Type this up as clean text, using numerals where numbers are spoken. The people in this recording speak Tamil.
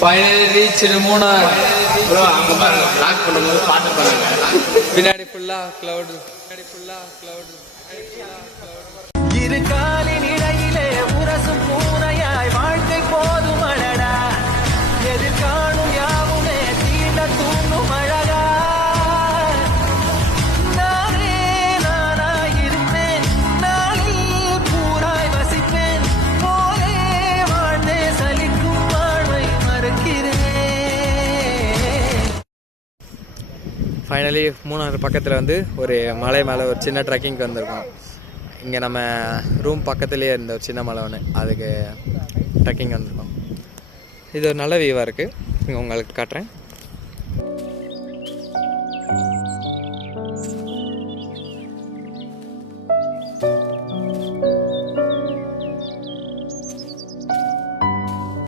Finally reach Munnar. ப்ரோ அங்க பாருங்க லாக் பண்ணும்போது பாட்டு பாருங்க. பின்னாடி ஃபுல்லா கிளவுட். இரு காலின் இடையிலே உரசும் பூனையாய் வாழ்க்கை போதும் அழடா. எதிர்காணும் யாவுமே தீண்ட தூண்டும் அழகா. நானே நானாயிருப்பேன், நாளில் பூராய் வசிப்பேன். போலே வாழ்ந்தே சலிக்கும் வாழ்வை மறுக்கிறேன். ஃபைனலி மூணாறு பக்கத்தில் வந்து ஒரு மலை மேலே ஒரு சின்ன ட்ரெக்கிங்க்கு வந்திருக்கோம். இங்கே நம்ம ரூம் பக்கத்துலேயே இருந்த ஒரு சின்ன மலை ஒன்று, அதுக்கு ட்ரெக்கிங் வந்திருக்கோம். இது ஒரு நல்ல வியூவாக இருக்குது, இங்கே உங்களுக்கு காட்டுறேன்.